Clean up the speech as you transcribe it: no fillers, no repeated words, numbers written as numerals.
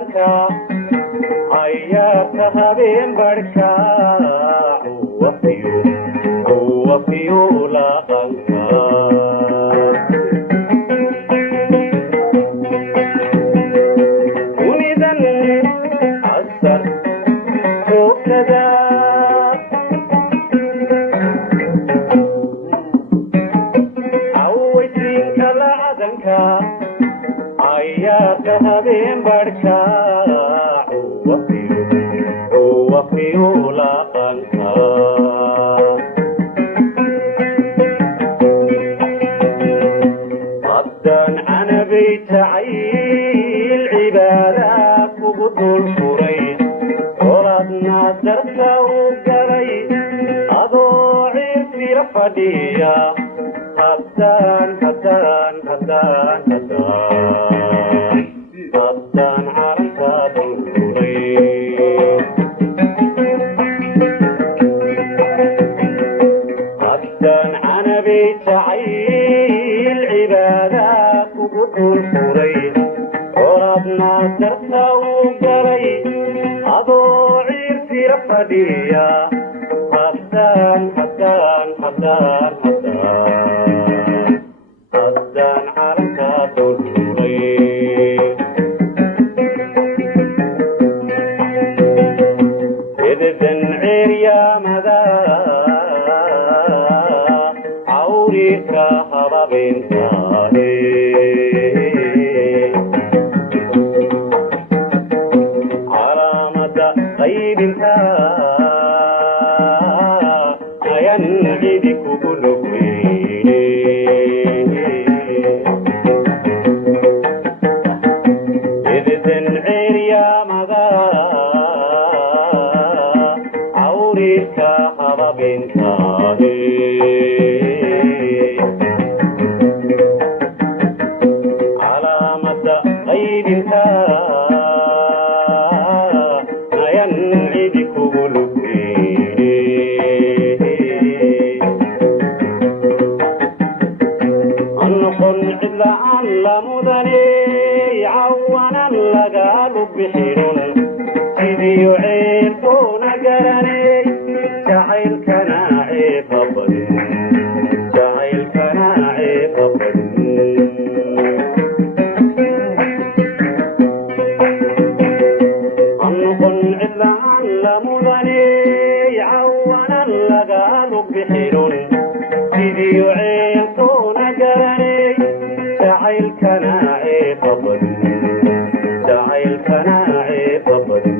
calanka ayaarta habeen barhka wafiyo laqanka unidan asar xoogtada awaysiinka lacadanka ayaarta habeen barhka wafiyo laqanka haddaan canabay tacayl cibaadaad ugu dul furay colaadna darta u galay adoo ciilfira fadhiya haddaan calanka dul furay haddaan canabay tacayl cibaadaad ugu dul furay colaadna darta u galay adoo ciilfira fadhiya haddaan calanka dul furay ededan ceeryaamada cawriirka hababeentaane calaamada qaybinta ayan cidi kugu nugweyne ededan ceeryaamada cawriirka hababeentaane calaamada qaybinta ayan cidi kugu lugeyne annoqon cidla'aan la mudane cawanan lagaalu bixinun sidiyo ceelkoona garanay jacaylkana ceeba badin annoqon cidla'aan la mudane cawanan lagaalu bixinun sidiyo ceelkoona garanay jacaylkana ceeba badin